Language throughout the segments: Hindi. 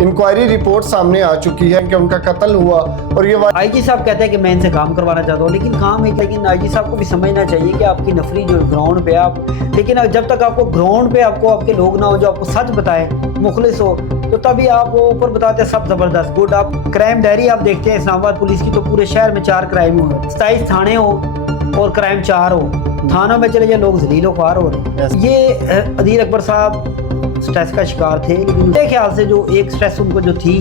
इंक्वायरी रिपोर्ट सामने आ चुकी है कि उनका कत्ल हुआ। और ये आईजी साहब कहते हैं कि मैं इनसे काम करवाना चाहता हूँ, लेकिन काम है, लेकिन आईजी साहब को भी समझना चाहिए कि आपकी नफरी जो ग्राउंड पे आप, लेकिन जब तक आपको ग्राउंड पे आपको आपके लोग ना हो जो आपको सच बताए, मुखलिस हो, तो तभी आप वो ऊपर बताते हैं सब जबरदस्त गुड। आप क्राइम डायरी आप देखते हैं इस्लामाबाद पुलिस की, तो पूरे शहर में 4 क्राइम हुए, 27 थाने हो और क्राइम 4 हो। थानों में चले जाए लोग जलील व ख्वार हो रहे हैं। ये अदील अकबर साहब स्ट्रेस का शिकार थे, लेकिन मेरे ख्याल से जो एक स्ट्रेस उनको जो थी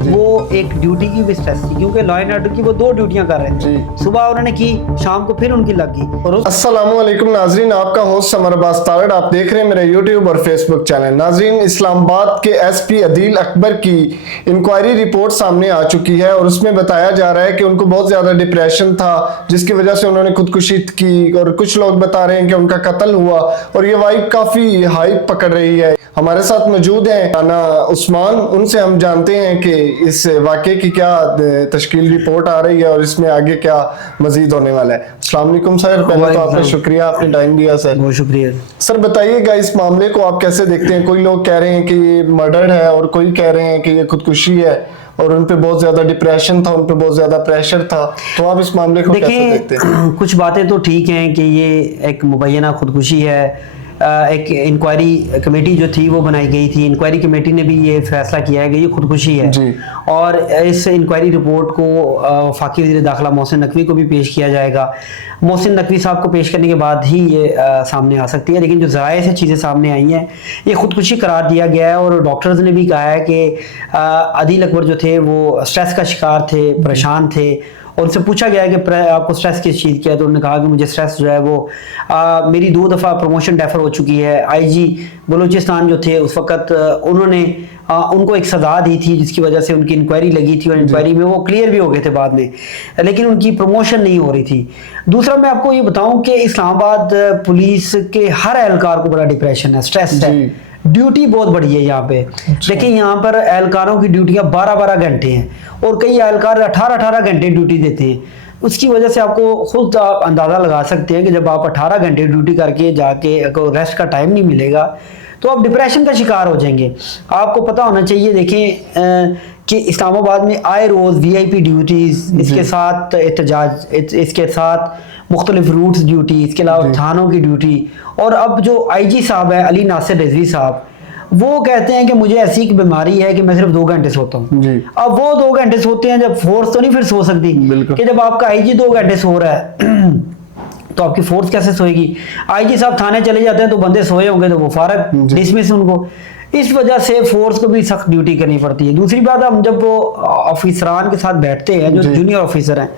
वो एक ड्यूटी की भी स्ट्रेस थी, क्योंकि लॉ एंड ऑर्डर की वो 2 ड्यूटियां कर रहे थे। सुबह उन्होंने की, शाम को फिर उनकी लग गई। और अस्सलामु अलैकुम नाजरीन, आपका होस्ट समर अब्बास तारड़, आप देख रहे हैं मेरे यूट्यूब और फेसबुक चैनल। नाजरीन, इस्लामाबाद के एसपी अदील अकबर की इंक्वायरी रिपोर्ट सामने आ चुकी है और उसमें बताया जा रहा है कि उनको बहुत ज्यादा डिप्रेशन था, जिसकी वजह से उन्होंने खुदकुशी की। और कुछ लोग बता रहे हैं कि उनका कत्ल हुआ और ये वाइब काफी हाइप पकड़ रही है। हमारे साथ मौजूद हैं राना उस्मान, उनसे हम जानते हैं कि इस वाक़े की क्या तश्कील रिपोर्ट आ रही है और इसमें आगे क्या मजीद होने वाला है। अस्सलाम वालेकुम सर, पहले तो आपका शुक्रिया, आपने टाइम दिया सर। बहुत शुक्रिया सर। बताइएगा इस मामले को आप कैसे देखते हैं? कोई लोग कह रहे हैं कि ये मर्डर है और कोई कह रहे हैं कि ये खुदकुशी है और उन पे बहुत ज्यादा डिप्रेशन था, उन पे बहुत ज्यादा प्रेशर था, तो आप इस मामले को कैसे देखते हैं? कुछ बातें तो ठीक हैं कि ये एक मुबैना खुदकुशी है। एक इंक्वायरी कमेटी जो थी वो बनाई गई थी, इंक्वायरी कमेटी ने भी ये फैसला किया है कि ये खुदकुशी है जी। और इस इंक्वायरी रिपोर्ट को वफाकी वज़ीर दाखिला मोहसिन नकवी को भी पेश किया जाएगा। मोहसिन नकवी साहब को पेश करने के बाद ही ये सामने आ सकती है, लेकिन जो ज़राए से चीज़ें सामने आई हैं ये खुदकुशी करार दिया गया है। और डॉक्टर्स ने भी कहा है कि अदील अकबर जो थे वो स्ट्रेस का शिकार थे, परेशान थे। और उनसे पूछा गया कि आपको स्ट्रेस किस चीज़ की है, तो उन्होंने कहा कि मुझे स्ट्रेस जो है वो मेरी 2 दफ़ा प्रमोशन डेफर हो चुकी है। आईजी बलूचिस्तान जो थे उस वक़्त उन्होंने उनको एक सज़ा दी थी जिसकी वजह से उनकी इंक्वायरी लगी थी और इंक्वायरी में वो क्लियर भी हो गए थे बाद में, लेकिन उनकी प्रमोशन नहीं हो रही थी। दूसरा मैं आपको ये बताऊं कि इस्लामाबाद पुलिस के हर एहलकार को बड़ा डिप्रेशन है, स्ट्रेस है। ड्यूटी बहुत बड़ी है यहाँ पे। देखिए यहाँ पर एहलकारों की ड्यूटियाँ 12-12 घंटे हैं और कई एहलकार 18-18 घंटे ड्यूटी देते हैं। उसकी वजह से आपको खुद आप अंदाज़ा लगा सकते हैं कि जब आप 18 घंटे ड्यूटी करके जाके अगर रेस्ट का टाइम नहीं मिलेगा तो आप डिप्रेशन का शिकार हो जाएंगे। आपको पता होना चाहिए, देखें कि इस्लामाबाद में आए रोज़ VIP ड्यूटीज़, इसके साथ एहतजाज, इसके साथ मुख्तलिफ रूट्स ड्यूटी, इसके अलावा थानों की ड्यूटी। और अब जो IG साहब है अली नासिर रिजवी साहब, वो कहते हैं कि मुझे ऐसी एक बीमारी है कि मैं सिर्फ 2 घंटे सोता हूँ। अब वो 2 घंटे सोते हैं, जब फोर्स तो नहीं फिर सो सकती कि जब आपका IG 2 घंटे सो रहा है तो आपकी फोर्स कैसे सोएगी? IG साहब थाने चले जाते हैं तो बंदे सोए होंगे तो वो फारग, डिसमिस उनको। इस वजह से फोर्स को भी सख्त ड्यूटी करनी पड़ती है। दूसरी बात, हम जब वो ऑफिसरान के साथ बैठते हैं, जो जूनियर ऑफिसर हैं,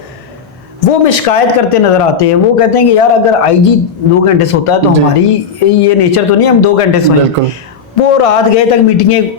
वो में शिकायत करते नजर आते हैं। वो कहते हैं कि यार अगर IG 2 घंटे सोता है तो हमारी ये नेचर तो नहीं हम 2 घंटे सोए। वो रात गए तक मीटिंगें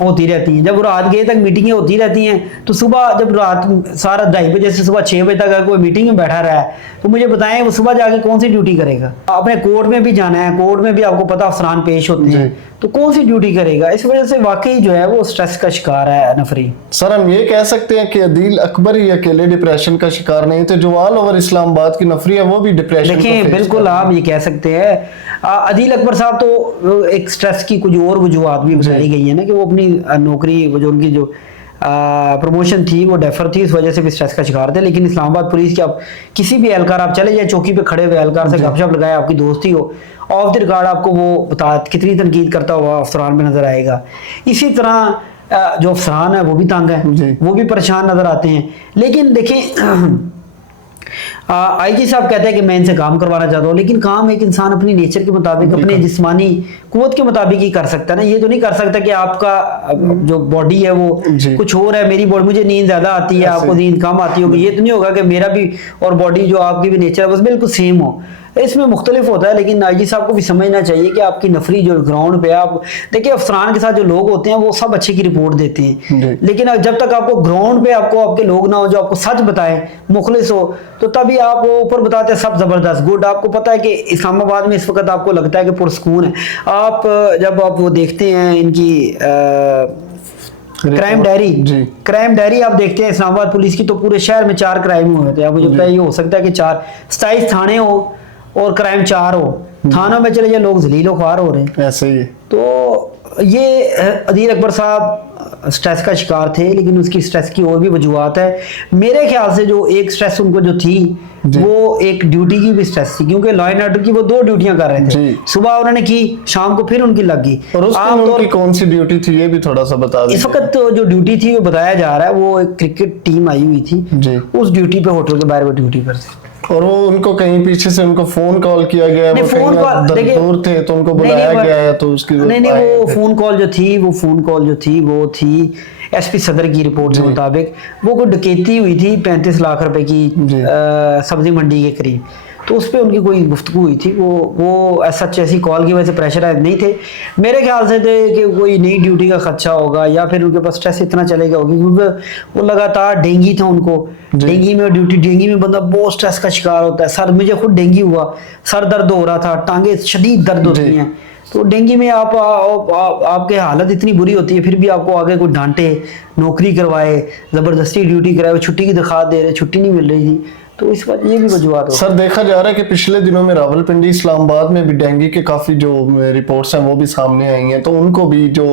होती रहती हैं। जब रात गए तक मीटिंगें होती रहती हैं तो सुबह जब रात 2:30 बजे से सुबह 6 बजे तक अगर कोई मीटिंग में बैठा रहा है तो मुझे बताएं वो सुबह जाके कौन सी ड्यूटी करेगा? अपने कोर्ट में भी जाना है, कोर्ट में भी आपको पता अफसरान पेश होते हैं, तो कौन सी ड्यूटी करेगा? इस वजह से वाकई जो है वो स्ट्रेस का शिकार है नफरी। सर, हम ये कह सकते हैं कि अदील अकबर ही अकेले डिप्रेशन का शिकार नहीं थे, जो ऑल ओवर इस्लामाबाद की नफरी है वो भी डिप्रेशन। देखिए बिल्कुल आप ये कह सकते हैं। अदील अकबर साहब तो एक स्ट्रेस की कुछ और वजूहत भी बताई गई है ना, कि वो अपनी नौकरी जो उनकी जो प्रमोशन थी वो डेफर थी, इस वजह से भी स्ट्रेस का शिकार थे। लेकिन इस्लामाबाद पुलिस के आप किसी भी एहलकार, आप चले जाए चौकी पे खड़े हुए एहलकार से गपशप लगाए, आपकी दोस्ती हो, ऑफ द रिकॉर्ड आपको वो बता कितनी तनकीद करता हुआ अफसरान में नजर आएगा। इसी तरह जो अफसरान है वो भी तंग है, वो भी परेशान नजर आते हैं। लेकिन देखें IG साहब कहते हैं कि मैं इनसे काम करवाना चाहता हूँ, लेकिन काम एक इंसान अपनी नेचर के मुताबिक, अपने जिस्मानी कुव्वत के मुताबिक ही कर सकता है ना। ये तो नहीं कर सकता कि आपका जो बॉडी है वो कुछ और है, मेरी बॉडी, मुझे नींद ज्यादा आती है, आपको नींद कम आती होगी। ये तो नहीं होगा कि मेरा भी और बॉडी जो आपकी भी नेचर है बस बिल्कुल सेम हो। इसमें मुख्तलिफ होता है। लेकिन IG साहब को भी समझना चाहिए कि आपकी नफरी जो ग्राउंड पे आप देखिए, अफसरान के साथ जो लोग होते हैं वो सब अच्छे की रिपोर्ट देते हैं, लेकिन जब तक आपको ग्राउंड पे आपको आपके लोग ना हो जो आपको सच बताए, मुखलिस हो, तो तभी आप वो ऊपर बताते हैं सब जबरदस्त गुड। आपको पता है कि इस्लामाबाद में इस वक्त आपको लगता है कि पुरसकून है। आप जब आप वो देखते हैं इनकी क्राइम डायरी आप देखते हैं इस्लामाबाद पुलिस की, तो पूरे शहर में 4 क्राइम हुए थे। मुझे पता है ये हो सकता है कि 27 थाने हो और क्राइम 4 हो। थानों में चले जाए लोग जलील व ख्वार हो रहे हैं, ऐसे ही। तो ये अदील अकबर साहब स्ट्रेस का शिकार थे, लेकिन उसकी स्ट्रेस की और भी वजूहत है। मेरे ख्याल से जो एक स्ट्रेस उनको जो थी वो एक ड्यूटी की भी स्ट्रेस थी, क्योंकि लॉ एंड ऑर्डर की वो 2 ड्यूटियां कर रहे थे। सुबह उन्होंने की, शाम को फिर उनकी लग गई। और उस दिन उनकी कौन सी ड्यूटी थी ये भी थोड़ा सा बता दीजिए। इस वक्त तो जो ड्यूटी थी वो बताया जा रहा है वो एक क्रिकेट टीम आई हुई थी जी। उस ड्यूटी पे, होटल के बाहर वो ड्यूटी पर थे, और वो उनको कहीं पीछे से उनको फोन कॉल किया गया है, वो फोन कॉल दूर थे तो उनको बुलाया गया है, तो उसकी नहीं वो फोन कॉल जो थी वो थी एसपी सदर की रिपोर्ट के मुताबिक वो कोई डकैती हुई थी 35 लाख रुपए की सब्जी मंडी के करीब, तो उस पर उनकी कोई गुफ्तगू हुई थी। वो ऐसी कॉल की वजह से प्रेशराइज नहीं थे मेरे ख्याल से, थे कि कोई नई ड्यूटी का खर्चा होगा या फिर उनके पास स्ट्रेस इतना चलेगा होगी, क्योंकि वो लगातार डेंगी था उनको। डेंगी में बंदा बहुत स्ट्रेस का शिकार होता है। सर, मुझे खुद डेंगी हुआ, सर दर्द हो रहा था, टांगे शदीद दर्द होती हैं, तो डेंगी में आपके हालत इतनी बुरी होती है, फिर भी आपको आगे कोई डांटे, नौकरी करवाए, जबरदस्ती ड्यूटी कराए, छुट्टी की दरखास्त दे रहे, छुट्टी नहीं मिल रही थी, तो इस वजह ये भी वजूहत है। सर, देखा जा रहा है कि पिछले दिनों में रावलपिंडी, इस्लामाबाद में भी डेंगू के काफी जो रिपोर्ट्स हैं वो भी सामने आई हैं, तो उनको भी जो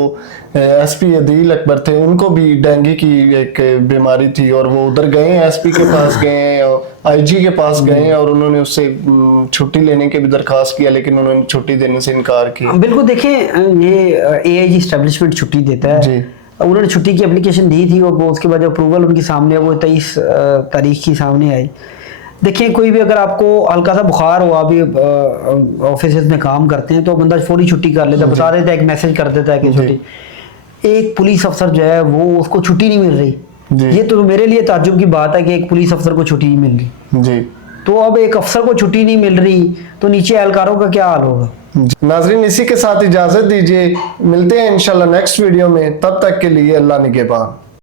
एसपी अदील अकबर थे उनको भी डेंगू की एक बीमारी थी, और वो उधर गए, एसपी के पास गए और आईजी के पास गए, और उन्होंने उससे छुट्टी लेने की भी दरखास्त किया, लेकिन उन्होंने छुट्टी देने से इनकार किया। बिल्कुल, देखें, ये एआईजी एस्टेब्लिशमेंट छुट्टी देता है जी। उन्होंने छुट्टी की एप्लीकेशन दी थी, और उसके बाद अप्रूवल उनकी सामने वो 23 तारीख की सामने आई। देखिए, कोई भी अगर आपको हल्का सा बुखार हो, आप भी ऑफिस में काम करते हैं, तो बंदा फौरी छुट्टी कर लेता है, बता देता है, एक मैसेज कर देता है कि छुट्टी। एक पुलिस अफसर जो है वो उसको छुट्टी नहीं मिल रही, ये तो मेरे लिए ताज्जुब की बात है कि एक पुलिस अफसर को छुट्टी नहीं मिल रही जी। तो अब एक अफसर को छुट्टी नहीं मिल रही तो नीचे एहलकारों का क्या हाल होगा। नाजरीन, इसी के साथ इजाजत दीजिए, मिलते हैं इंशाल्लाह नेक्स्ट वीडियो में, तब तक के लिए अल्लाह निगहबान।